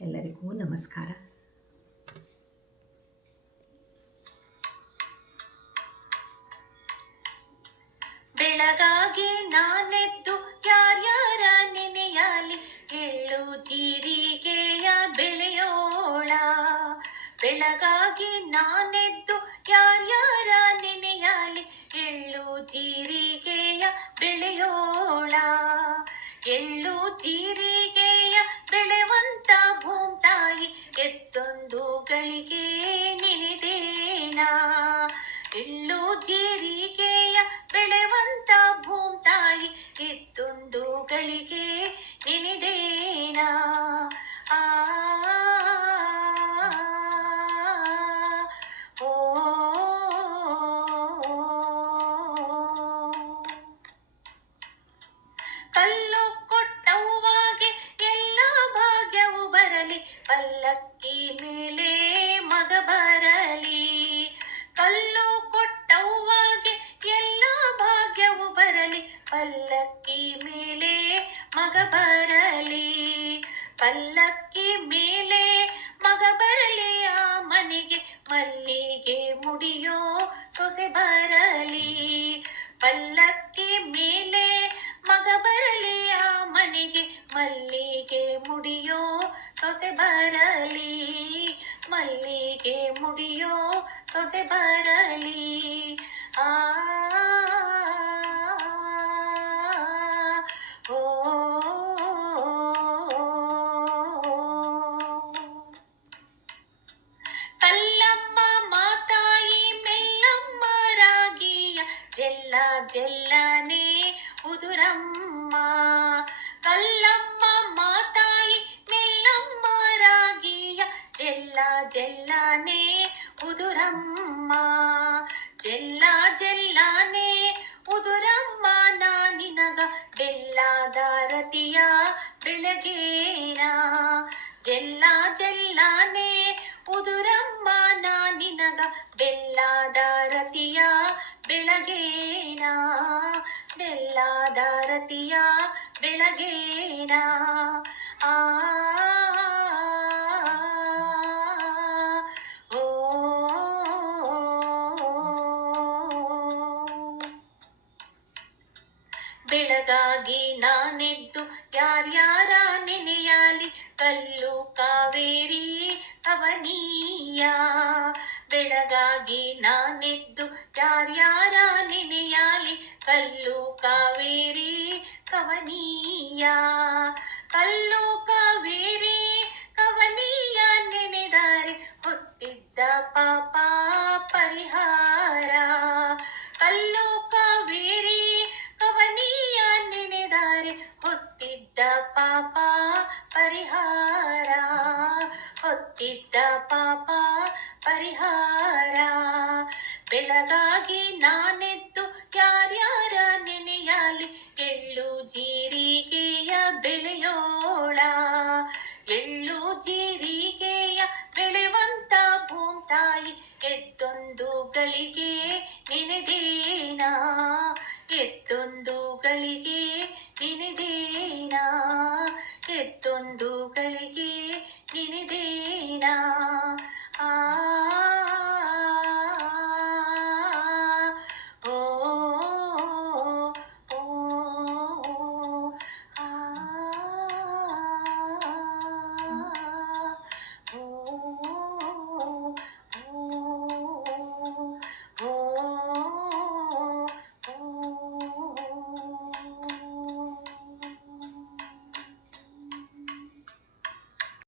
ಎಲ್ಲರಿಗೂ ನಮಸ್ಕಾರ. ಬೆಳಗಾಗಿ ನಾನೆದ್ದು ಯಾರ್ಯಾರ ನೆನೆಯಾಲಿ, ಎಳ್ಳು ಜೀರಿಗೆಯ ಬೆಳೆಯೋಳ. ಬೆಳಗಾಗಿ ನಾನೆದ್ದು ಯಾರ್ಯಾರ ನೆನೆಯಾಲಿ, ಎಳ್ಳು ಜೀರಿಗೆಯ ಬೆಳೆಯೋಳ. ಎಳ್ಳು ಜೀರಿಗೆಯ ಬೆಳೆವಂತ ಭೂಮ್ತಾಯಿ, ಎತ್ತೊಂದು ಗಳಿಗೆ ನೆನೆದೇನಾ. ಎಳ್ಳು ಜೀರಿಗೆಯ ಬೆಳೆವಂತ ಭೂಮ್ತಾಯಿ, ಎತ್ತೊಂದು ಗಳಿಗೆ ನೆನೆದೇನಾ. ಆ ಓ ಕಲ್ಲು ಕೊಟ್ಟವ್ವಾಗೆ ಎಲ್ಲ ಭಾಗ್ಯವು ಬರಲಿ, ಪಲ್ಲಕ್ಕಿ ಮೇಲೆ ಮಗ ಬರಲಿ. ಕಲ್ಲು ಕೊಟ್ಟವ್ವಾಗೆ ಎಲ್ಲ ಭಾಗ್ಯವು ಬರಲಿ, ಪಲ್ಲಕ್ಕಿ ಮೇಲೆ ಮಗ ಬರಲಿ. ಪಲ್ಲಕ್ಕಿ ಮೇಲೆ ಮಗ ಬರಲಿ, ಆ ಮನೆಗೆ ಮಲ್ಲಿಗೆ ಮುಡಿಯೋ ಸೊಸೆ ಬರಲಿ. ಪಲ್ಲಕ್ಕಿ ಮೇಲೆ ಮಗ ಬರಲಿ, ಆ ಮನೆಗೆ ಮಲ್ಲಿಗೆ ಮುಡಿಯೋ ಸೊಸೆ ಬರಲಿ. ಮಲ್ಲಿಗೆ ಮುಡಿಯೋ ಸೊಸೆ ಬರಲಿ. ಆ ಓ ಕಲ್ಲಮ್ಮ ಮಾತಾಯಿ ಮೆಲ್ಲಮ್ಮ ರಾಗಿಯ, ಜೆಲ್ಲ ಜೆಲ್ಲನೆ ಉದುರಮ್ಮ. ಕಲ್ಲಮ್ಮ ಮಾತಾಯಿ ಮೆಲ್ಲಮ್ಮ ರಾಗಿಯ, ಜೆಲ್ಲ ಜೆಲ್ಲನೆ ಉದುರಮ್ಮ. ಜೆಲ್ಲ ಜೆಲ್ಲನೆ ಉದುರಮ್ಮ, ನಾನಿನಗ ಬೆಲ್ಲದ ರತಿಯ ಬೆಳಗೇನ. ಜೆಲ್ಲ ಜೆಲ್ಲನೆ ಉದುರಮ್ಮ, ನಾನಿನಗ ಬೆಲ್ಲದ ರತಿಯ ಬೆಳಗೇನ. ಬೆಲ್ಲದ ರತಿಯ ಬೆಳಗೇನ. ಆ ಓ ಬೆಳಗಾಗಿ ನಾನೆದ್ದು ಯಾರ್ಯಾರ ನೆನೆಯಾಲಿ, ಕಲ್ಲು ಕಾವೇರಿ ಕವನೀಯ. ಬೆಳಗಾಗಿ ನಾನೆದ್ದು ಯಾರ್ಯಾರ ನೆನೆಯಾಲಿ, ಕಲ್ಲು ಕಾವೇರಿ ಕವನೀಯ. ಕಲ್ಲು ಕಾವೇರಿ ಕವನೀಯ ನೆನೆದರೆ ಹೊತ್ತಿದ್ದ ಪಾಪ ಪರಿಹಾರ. ಕಲ್ಲು ಕಾವೇರಿ ಕವನೀಯ ನೆನೆದರೆ ಹೊತ್ತಿದ್ದ ಪಾಪ ಪರಿಹಾರ. ಹೊತ್ತಿದ್ದ ಪಾಪ ಪರಿಹಾರ. ಬೆಳಗಾಗಿ ನಾನೆದ್ದು ಯಾರ್ಯಾರ ನೆನೆಯಾಲಿ, ಎಳ್ಳು ಜೀರಿಗೆಯ ಬೆಳೆಯೋಳ. ಎಳ್ಳು ಜೀರಿಗೆಯ ಬೆಳೆವಂತ ಭೂಮ್ತಾಯಿ, ಎತ್ತೊಂದು ಗಳಿಗೆ ನೆನೆದೇನಾ. ಎತ್ತೊಂದು ಗಳಿಗೆ ನೆನೆದೇನಾ. ಎತ್ತೊಂದು ಗಳಿಗೆ ನೆನೆದೇನಾ. ಆ